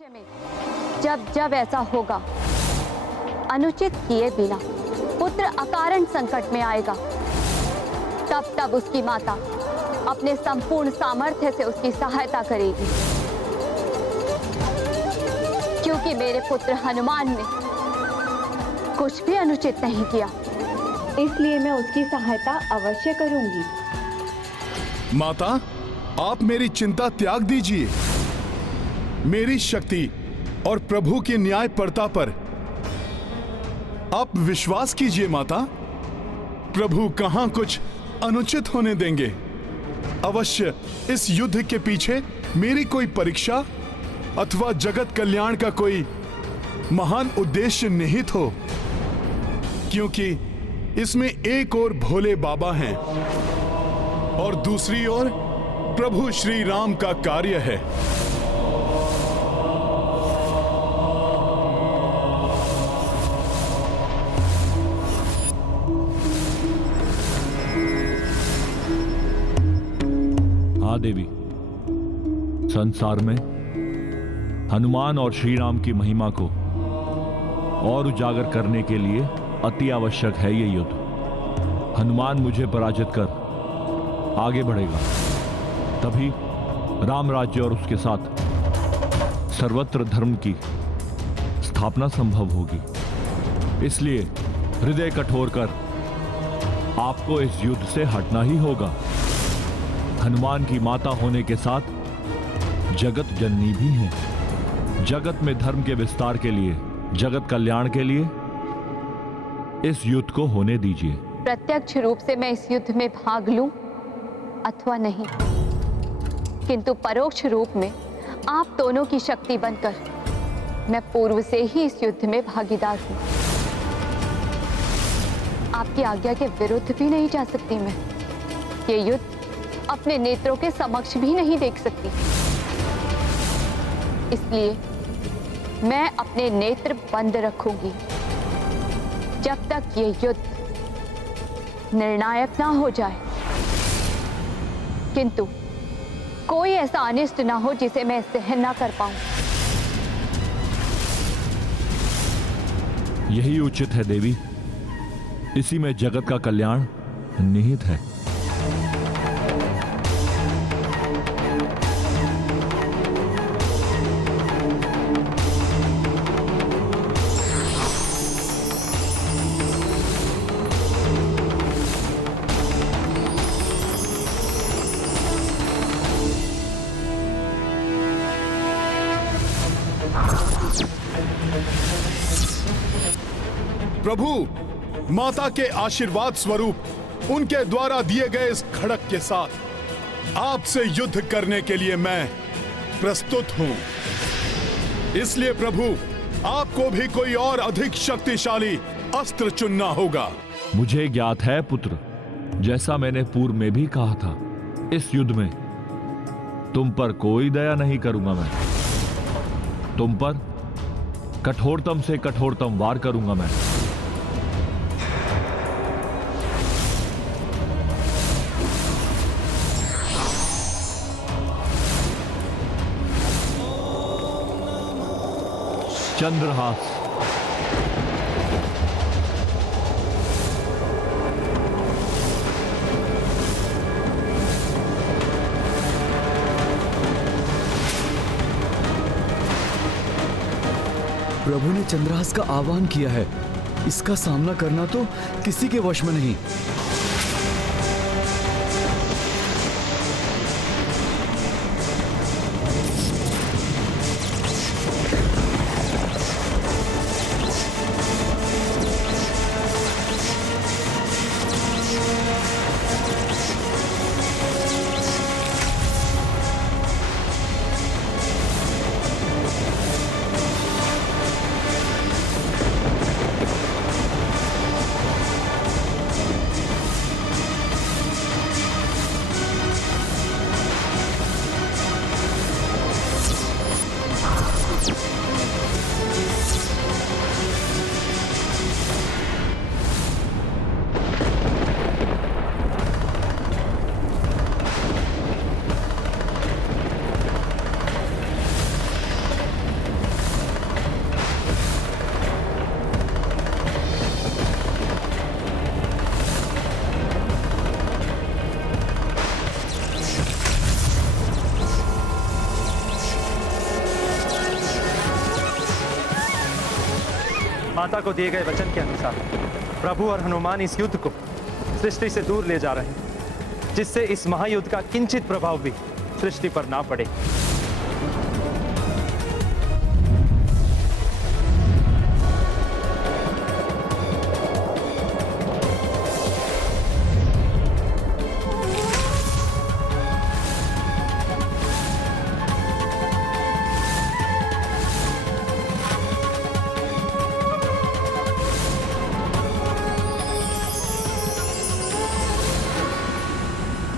भविष्य में जब जब ऐसा होगा, अनुचित किए बिना पुत्र अकारण संकट में आएगा, तब तब उसकी माता अपने संपूर्ण सामर्थ्य से उसकी सहायता करेगी। क्योंकि मेरे पुत्र हनुमान ने कुछ भी अनुचित नहीं किया, इसलिए मैं उसकी सहायता अवश्य करूंगी। माता, आप मेरी चिंता त्याग दीजिए। मेरी शक्ति और प्रभु की न्यायपरता पर आप विश्वास कीजिए माता। प्रभु कहां कुछ अनुचित होने देंगे। अवश्य इस युद्ध के पीछे मेरी कोई परीक्षा अथवा जगत कल्याण का कोई महान उद्देश्य निहित हो, क्योंकि इसमें एक ओर भोले बाबा हैं और दूसरी ओर प्रभु श्री राम का कार्य है। हाँ देवी, संसार में हनुमान और श्री राम की महिमा को और उजागर करने के लिए अति आवश्यक है ये युद्ध। हनुमान मुझे पराजित कर आगे बढ़ेगा, तभी राम राज्य और उसके साथ सर्वत्र धर्म की स्थापना संभव होगी। इसलिए हृदय कठोर कर आपको इस युद्ध से हटना ही होगा। हनुमान की माता होने के साथ जगत जननी भी हैं। जगत में धर्म के विस्तार के लिए, जगत कल्याण के लिए इस युद्ध को होने दीजिए। प्रत्यक्ष रूप से मैं इस युद्ध में भाग लूं अथवा नहीं, किंतु परोक्ष रूप में आप दोनों की शक्ति बनकर मैं पूर्व से ही इस युद्ध में भागीदार हूं। आपकी आज्ञा के विरुद्ध भी नहीं जा सकती मैं। ये युद्ध अपने नेत्रों के समक्ष भी नहीं देख सकती, इसलिए मैं अपने नेत्र बंद रखूंगी जब तक ये युद्ध निर्णायक ना हो जाए। किंतु कोई ऐसा अनिष्ट ना हो जिसे मैं सहन ना कर पाऊं। यही उचित है देवी, इसी में जगत का कल्याण निहित है। प्रभु, माता के आशीर्वाद स्वरूप उनके द्वारा दिए गए इस खड़क के साथ आपसे युद्ध करने के लिए मैं प्रस्तुत हूं। इसलिए प्रभु, आपको भी कोई और अधिक शक्तिशाली अस्त्र चुनना होगा। मुझे ज्ञात है पुत्र, जैसा मैंने पूर्व में भी कहा था, इस युद्ध में तुम पर कोई दया नहीं करूंगा। मैं तुम पर कठोरतम से कठोरतम वार करूंगा। मैं चंद्रहास। प्रभु ने चंद्रहास का आह्वान किया है, इसका सामना करना तो किसी के वश में नहीं। माता को दिए गए वचन के अनुसार प्रभु और हनुमान इस युद्ध को सृष्टि से दूर ले जा रहे हैं, जिससे इस महायुद्ध का किंचित प्रभाव भी सृष्टि पर ना पड़े।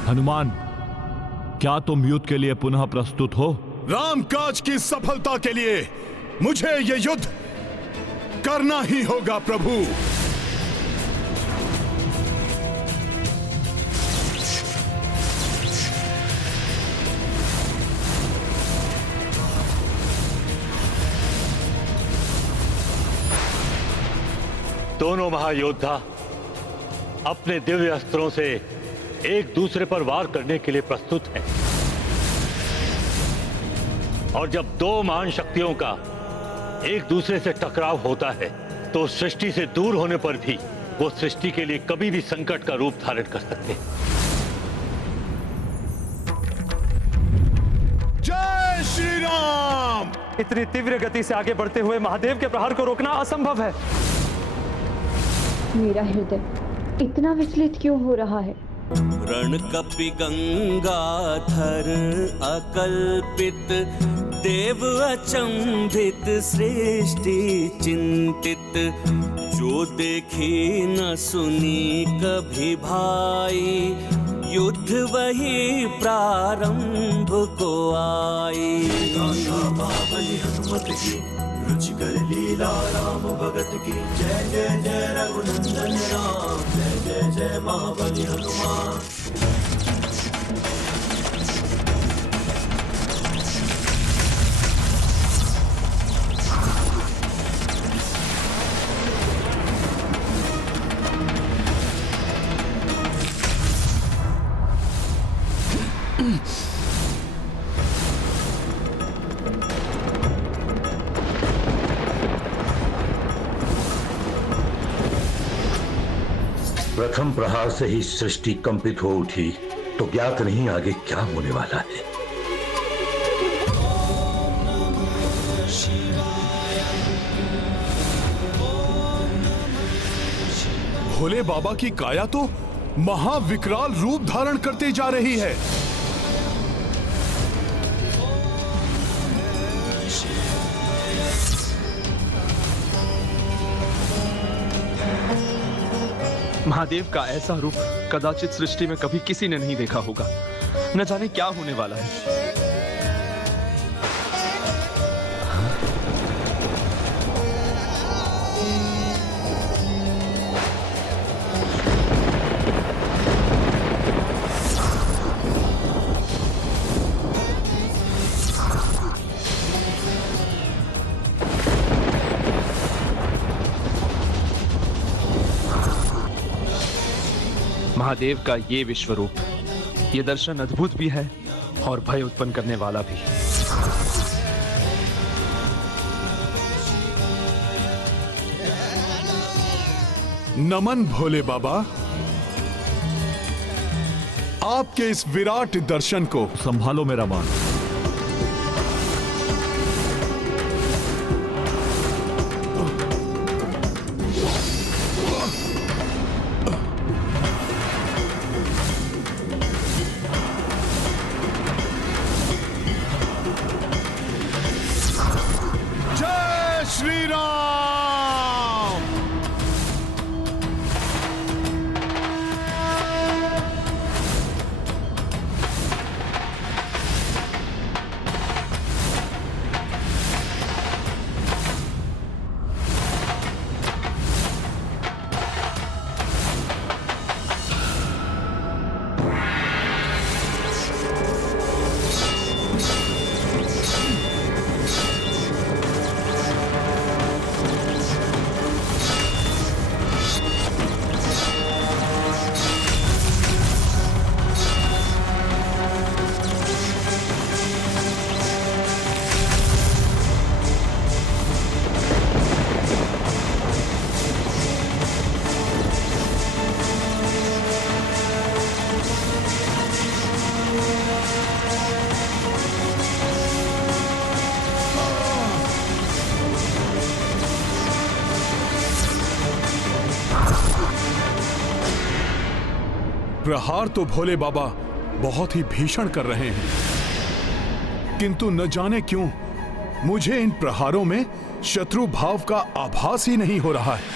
हनुमान, क्या तुम युद्ध के लिए पुनः प्रस्तुत हो? रामकाज की सफलता के लिए मुझे ये युद्ध करना ही होगा प्रभु। दोनों महायोद्धा अपने दिव्य अस्त्रों से एक दूसरे पर वार करने के लिए प्रस्तुत हैं। और जब दो महान शक्तियों का एक दूसरे से टकराव होता है तो सृष्टि से दूर होने पर भी वो सृष्टि के लिए कभी भी संकट का रूप धारण कर सकते हैं। जय श्री राम। इतनी तीव्र गति से आगे बढ़ते हुए महादेव के प्रहार को रोकना असंभव है। मेरा हृदय इतना विचलित क्यों हो रहा है? रण कपि गंगाधर अकल्पित, देव अचंभित सृष्टि चिंतित, जो देखी न सुनी कभी भाई, युद्ध वही प्रारंभ को आई। रुचिकर लीला राम भगत की, जय जय जय रघुनंदन राम, जय जय जय महाबली हनुमान। प्रथम प्रहार से ही सृष्टि कंपित हो उठी तो ज्ञात नहीं आगे क्या होने वाला है। भोले बाबा की काया तो महाविकराल रूप धारण करते जा रही है। महादेव का ऐसा रूप कदाचित सृष्टि में कभी किसी ने नहीं देखा होगा। न जाने क्या होने वाला है। महादेव का ये विश्व रूप, ये दर्शन अद्भुत भी है और भय उत्पन्न करने वाला भी। नमन भोले बाबा, आपके इस विराट दर्शन को। संभालो मेरा मान। श्री राम। प्रहार तो भोले बाबा बहुत ही भीषण कर रहे हैं, किंतु न जाने क्यों मुझे इन प्रहारों में शत्रु भाव का आभास ही नहीं हो रहा है।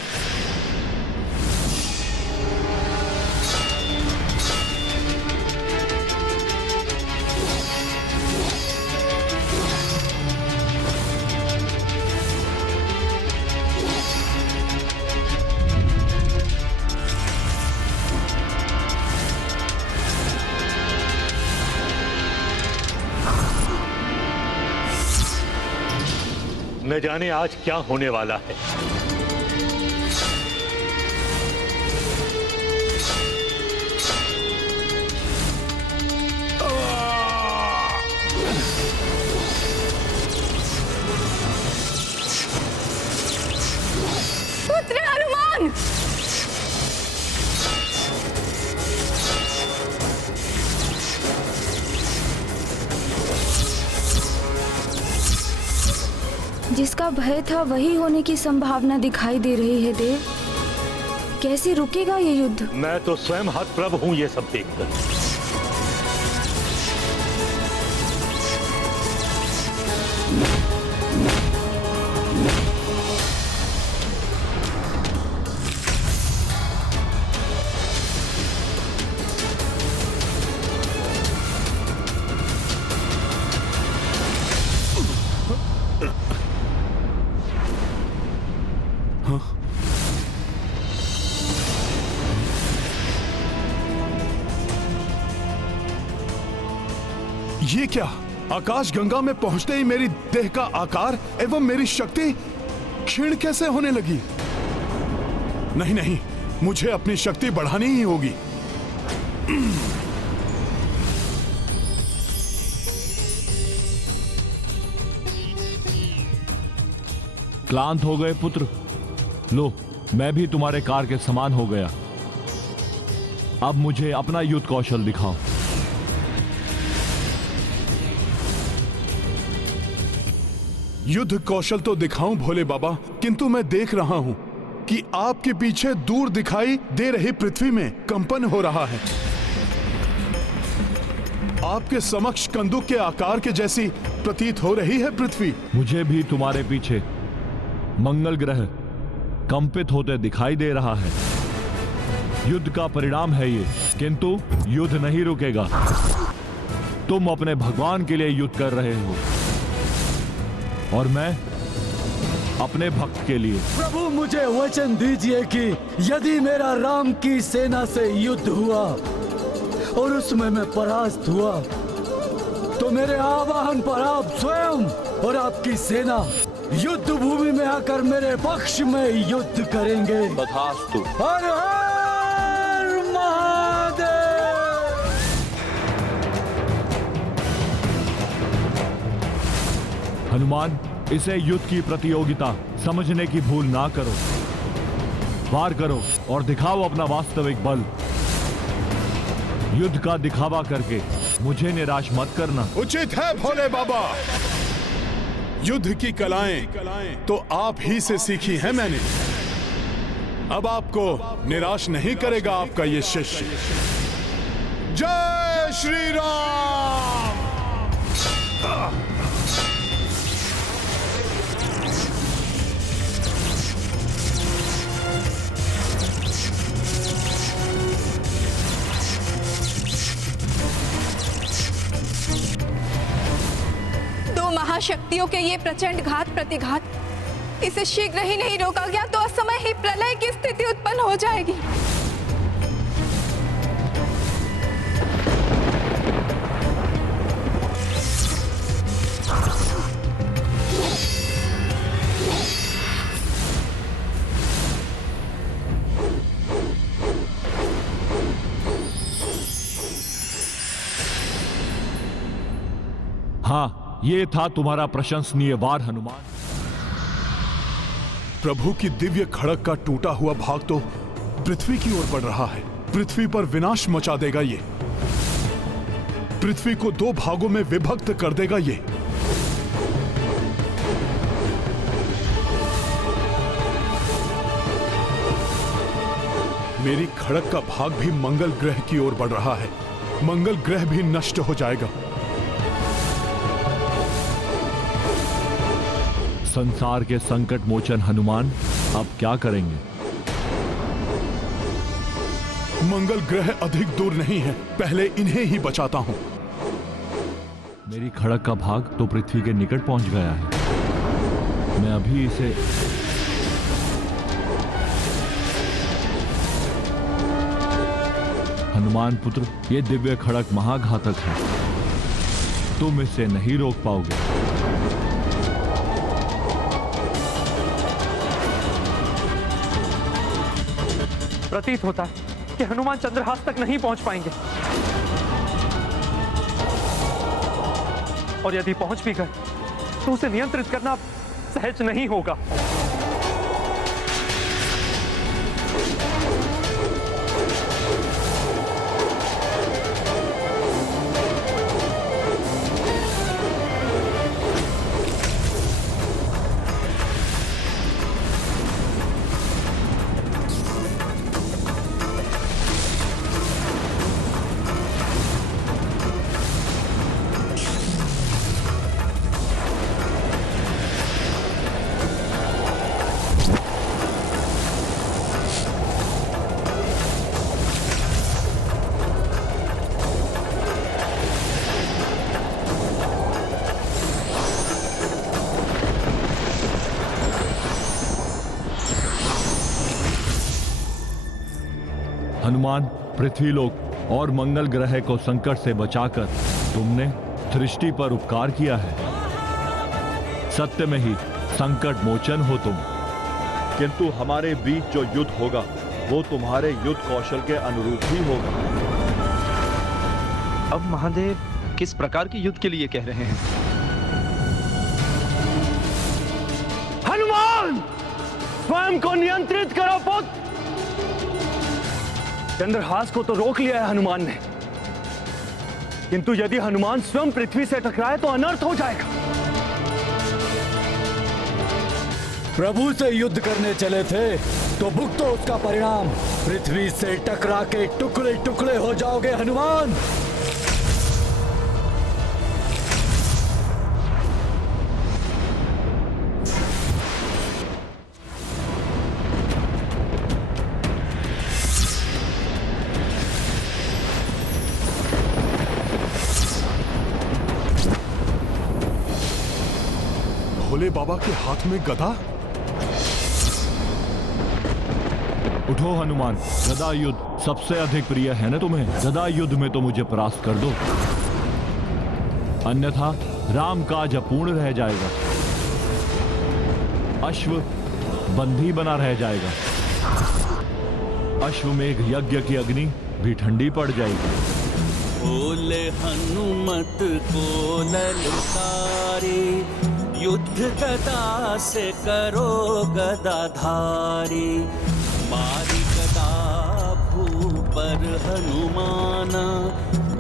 न जाने आज क्या होने वाला है। पुत्र हनुमान! जिसका भय था वही होने की संभावना दिखाई दे रही है देव। कैसे रुकेगा ये युद्ध? मैं तो स्वयं हतप्रभ हूं ये सब देखकर। ये क्या? आकाश गंगा में पहुंचते ही मेरी देह का आकार एवं मेरी शक्ति क्षीण कैसे होने लगी? नहीं नहीं, मुझे अपनी शक्ति बढ़ानी ही होगी। क्लांत हो गए पुत्र? लो, मैं भी तुम्हारे कार के समान हो गया। अब मुझे अपना युद्ध कौशल दिखाओ। युद्ध कौशल तो दिखाऊं भोले बाबा, किंतु मैं देख रहा हूं कि आपके पीछे दूर दिखाई दे रही पृथ्वी में कंपन हो रहा है। आपके समक्ष कंदुक के आकार के जैसी प्रतीत हो रही है पृथ्वी। मुझे भी तुम्हारे पीछे मंगल ग्रह कंपित होते दिखाई दे रहा है। युद्ध का परिणाम है ये, किंतु युद्ध नहीं रुकेगा। तुम अपने भगवान के लिए युद्ध कर रहे हो और मैं अपने भक्त के लिए। प्रभु, मुझे वचन दीजिए कि यदि मेरा राम की सेना से युद्ध हुआ और उसमें मैं परास्त हुआ तो मेरे आवाहन पर आप स्वयं और आपकी सेना युद्ध भूमि में आकर मेरे पक्ष में युद्ध करेंगे। तथास्तु। हर हर महादेव। हनुमान, इसे युद्ध की प्रतियोगिता समझने की भूल ना करो। वार करो और दिखाओ अपना वास्तविक बल। युद्ध का दिखावा करके मुझे निराश मत करना। उचित है भोले बाबा। युद्ध की कलाएं तो आप ही से सीखी हैं मैंने। अब आपको निराश नहीं करेगा आपका ये शिष्य। जय श्री राम। महाशक्तियों के ये प्रचंड घात प्रतिघात, इसे शीघ्र ही नहीं रोका गया तो असमय ही प्रलय की स्थिति उत्पन्न हो जाएगी। हाँ, ये था तुम्हारा प्रशंसनीय वार हनुमान। प्रभु की दिव्य खड़ग का टूटा हुआ भाग तो पृथ्वी की ओर बढ़ रहा है। पृथ्वी पर विनाश मचा देगा ये। पृथ्वी को दो भागों में विभक्त कर देगा ये। मेरी खड़क का भाग भी मंगल ग्रह की ओर बढ़ रहा है। मंगल ग्रह भी नष्ट हो जाएगा। संसार के संकट मोचन हनुमान अब क्या करेंगे? मंगल ग्रह अधिक दूर नहीं है, पहले इन्हें ही बचाता हूं। मेरी खड़क का भाग तो पृथ्वी के निकट पहुंच गया है। मैं अभी इसे हनुमान पुत्र, ये दिव्य खड़क महाघातक है। तुम इसे नहीं रोक पाओगे। प्रतीत होता है कि हनुमान चंद्रहास तक नहीं पहुंच पाएंगे, और यदि पहुंच भी गए तो उसे नियंत्रित करना सहज नहीं होगा। हनुमान, पृथ्वीलोक और मंगल ग्रह को संकट से बचाकर तुमने सृष्टि पर उपकार किया है। सत्य में ही संकट मोचन हो तुम। किंतु हमारे बीच जो युद्ध होगा वो तुम्हारे युद्ध कौशल के अनुरूप ही होगा। अब महादेव किस प्रकार के युद्ध के लिए कह रहे हैं? हनुमान, स्वयं को नियंत्रित करो पुत्र। चंद्रहास को तो रोक लिया है हनुमान ने, किंतु यदि हनुमान स्वयं पृथ्वी से टकराए तो अनर्थ हो जाएगा। प्रभु से युद्ध करने चले थे तो भुगतो उसका परिणाम। पृथ्वी से टकरा के टुकड़े टुकड़े हो जाओगे हनुमान। भोले बाबा के हाथ में गदा। उठो हनुमान, गदा युद्ध सबसे अधिक प्रिय है ना तुम्हें? गदा युद्ध में तो मुझे परास्त कर दो, अन्यथा राम काज अपूर्ण रह जाएगा। अश्व बंधी बना रह जाएगा। अश्वमेघ यज्ञ की अग्नि भी ठंडी पड़ जाएगी। बोले हनुमत को ललकारे, युद्ध गदा से करो गदाधारी। मारी गदा भूपर हनुमाना,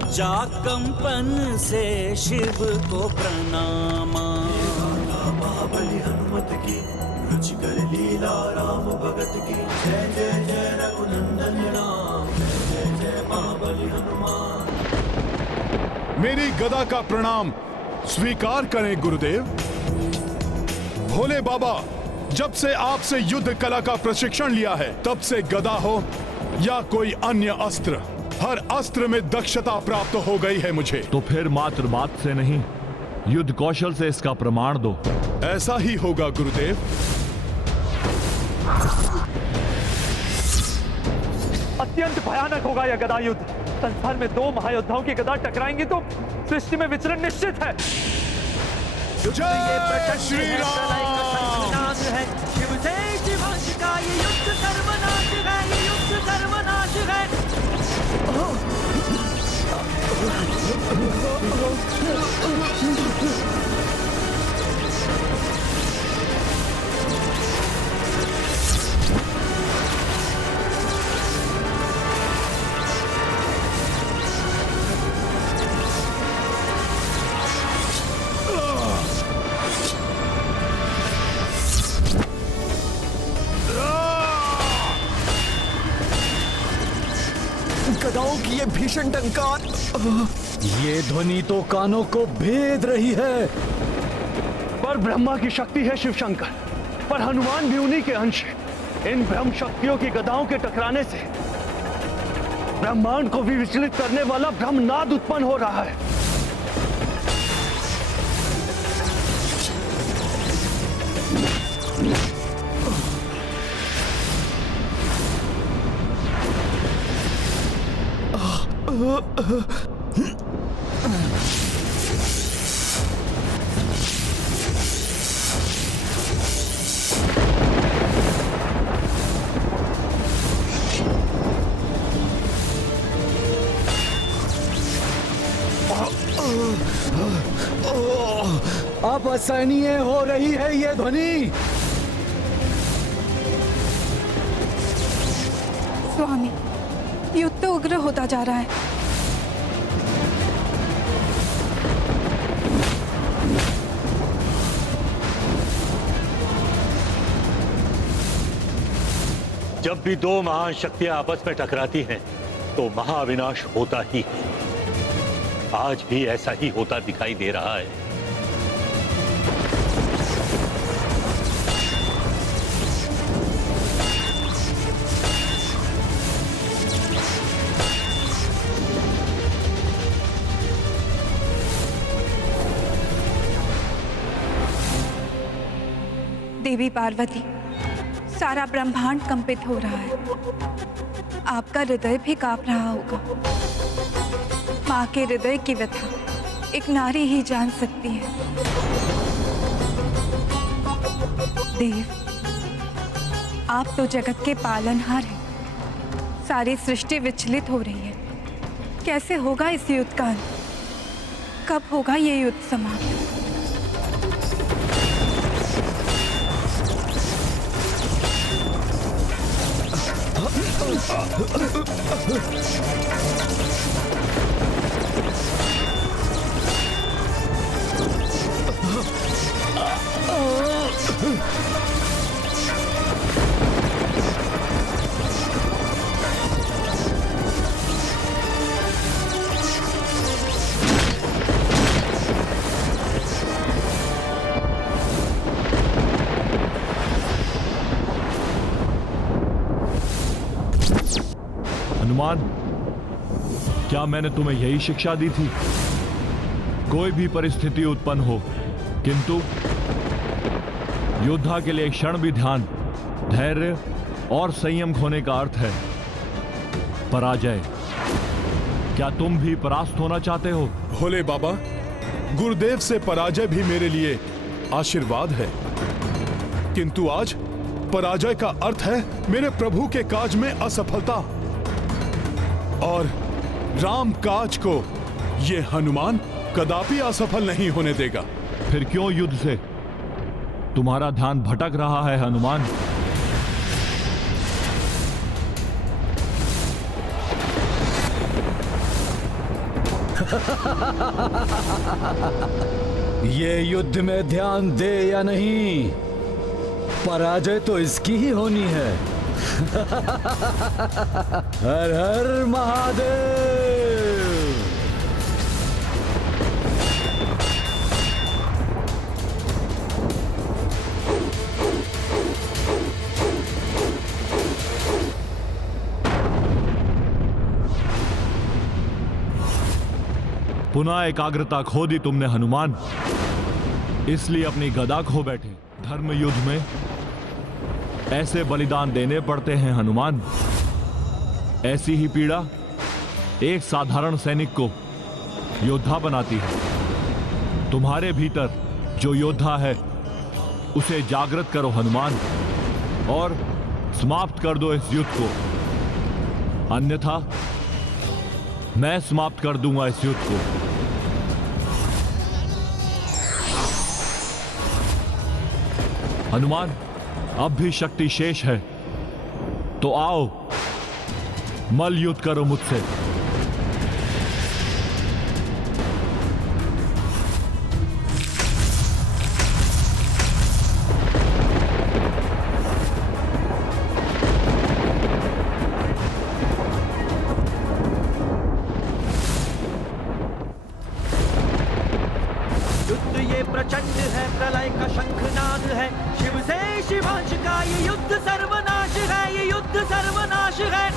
जा कंपन से शिव को प्रणामा। महाबली हनुमत की रुचिकर लीला राम भगत की। जय जय जय रघुनंदन राम, जय जय जय महाबली हनुमान। मेरी गदा का प्रणाम स्वीकार करें गुरुदेव। भोले बाबा, जब से आपसे युद्ध कला का प्रशिक्षण लिया है तब से गदा हो या कोई अन्य अस्त्र, हर अस्त्र में दक्षता प्राप्त हो गई है मुझे। तो फिर मात्र बात से नहीं, युद्ध कौशल से इसका प्रमाण दो। ऐसा ही होगा गुरुदेव। अत्यंत भयानक होगा यह गदा युद्ध। संसार में दो महायोद्धाओं की गदा टकराएंगी तो सृष्टि में विचरण निश्चित है। जय श्री राम। शिव से शिवांश का ये युद्ध सर्वनाश है, ये युद्ध सर्वनाश है। गदाओं की ये भीषण टंकार। ये ध्वनि तो कानों को भेद रही है। पर ब्रह्मा की शक्ति है शिव शंकर, पर हनुमान भी उन्हीं के अंश है। इन ब्रह्म शक्तियों की गदाओं के टकराने से ब्रह्मांड को भी विचलित करने वाला ब्रह्मनाद उत्पन्न हो रहा है। अब असहनीय हो रही है ये ध्वनि। स्वामी, युद्ध तो उग्र होता जा रहा है। जब भी दो महान शक्तियां आपस में टकराती हैं तो महाविनाश होता ही है। आज भी ऐसा ही होता दिखाई दे रहा है। देवी पार्वती, सारा ब्रह्मांड कंपित हो रहा है। आपका हृदय भी कांप रहा होगा। माँ के हृदय की व्यथा एक नारी ही जान सकती है। देव, आप तो जगत के पालनहार हैं। सारी सृष्टि विचलित हो रही है। कैसे होगा इस युद्ध का अंत? कब होगा ये युद्ध समाप्त? हनुमान, क्या मैंने तुम्हें यही शिक्षा दी थी? कोई भी परिस्थिति उत्पन्न हो, किंतु योद्धा के लिए एक क्षण भी ध्यान, धैर्य और संयम खोने का अर्थ है पराजय। क्या तुम भी परास्त होना चाहते हो? भोले बाबा, गुरुदेव से पराजय भी मेरे लिए आशीर्वाद है, किंतु आज पराजय का अर्थ है मेरे प्रभु के काज में असफलता, और राम काज को ये हनुमान कदापि असफल नहीं होने देगा। फिर क्यों युद्ध से तुम्हारा ध्यान भटक रहा है हनुमान? ये युद्ध में ध्यान दे या नहीं, पराजय तो इसकी ही होनी है। हर हर महादेव। पुनः एकाग्रता खो दी तुमने हनुमान, इसलिए अपनी गदा खो बैठे। धर्म युद्ध में ऐसे बलिदान देने पड़ते हैं हनुमान। ऐसी ही पीड़ा एक साधारण सैनिक को योद्धा बनाती है। तुम्हारे भीतर जो योद्धा है उसे जागृत करो हनुमान, और समाप्त कर दो इस युद्ध को, अन्यथा मैं समाप्त कर दूंगा इस युद्ध को। हनुमान, अब भी शक्ति शेष है, तो आओ मल्ल युद्ध करो मुझसे। युद्ध सर्वनाश है।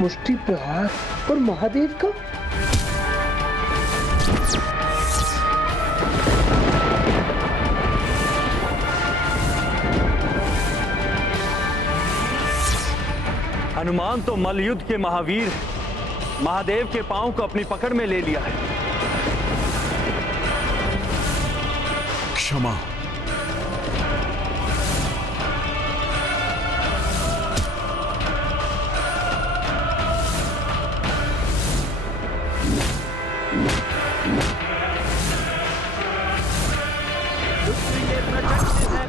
मुष्टि प्रहार और महादेव का हनुमान तो मल्लयुद्ध के महावीर हैं। महादेव के पांव को अपनी पकड़ में ले लिया है। क्षमा।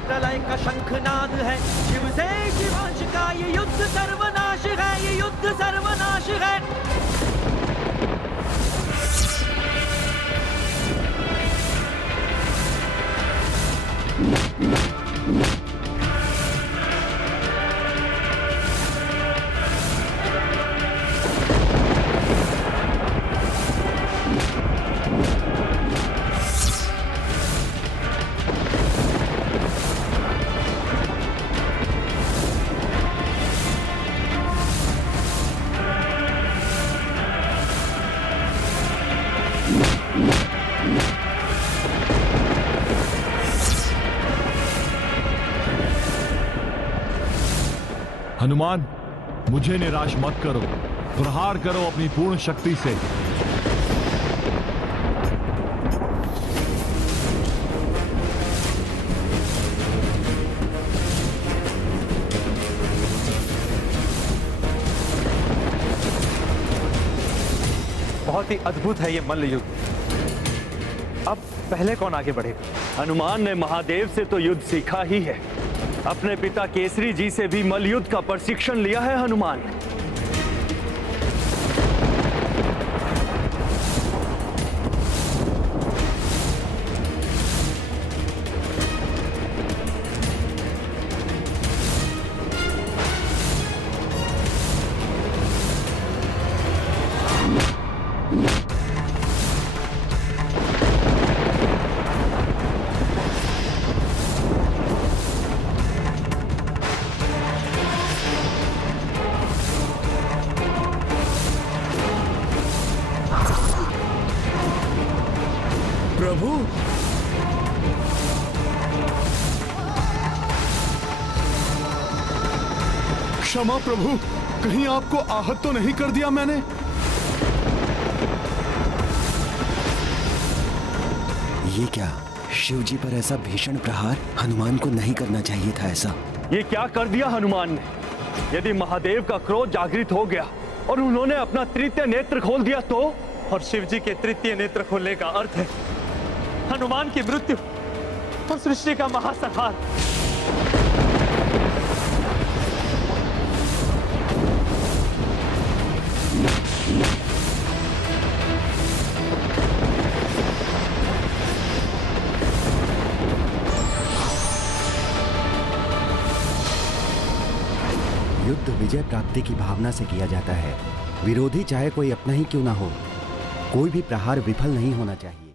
प्रलय का शंखनाद है, शिव से शिवांश का ये युद्ध सर्वनाश है, ये युद्ध सर्वनाश है। हनुमान, मुझे निराश मत करो, प्रहार करो अपनी पूर्ण शक्ति से। बहुत ही अद्भुत है ये मल्ल युद्ध। अब पहले कौन आगे बढ़ेगा? हनुमान ने महादेव से तो युद्ध सीखा ही है, अपने पिता केसरी जी से भी मल्लयुद्ध का प्रशिक्षण लिया है हनुमान ने। प्रभु, क्षमा प्रभु, कहीं आपको आहत तो नहीं कर दिया मैंने? ये क्या, शिव जी पर ऐसा भीषण प्रहार? हनुमान को नहीं करना चाहिए था ऐसा। ये क्या कर दिया हनुमान ने? यदि महादेव का क्रोध जागृत हो गया और उन्होंने अपना तृतीय नेत्र खोल दिया तो? और शिव जी के तृतीय नेत्र खोलने का अर्थ है हनुमान की मृत्यु और सृष्टि का महासंहार। युद्ध विजय प्राप्ति की भावना से किया जाता है। विरोधी चाहे कोई अपना ही क्यों ना हो, कोई भी प्रहार विफल नहीं होना चाहिए।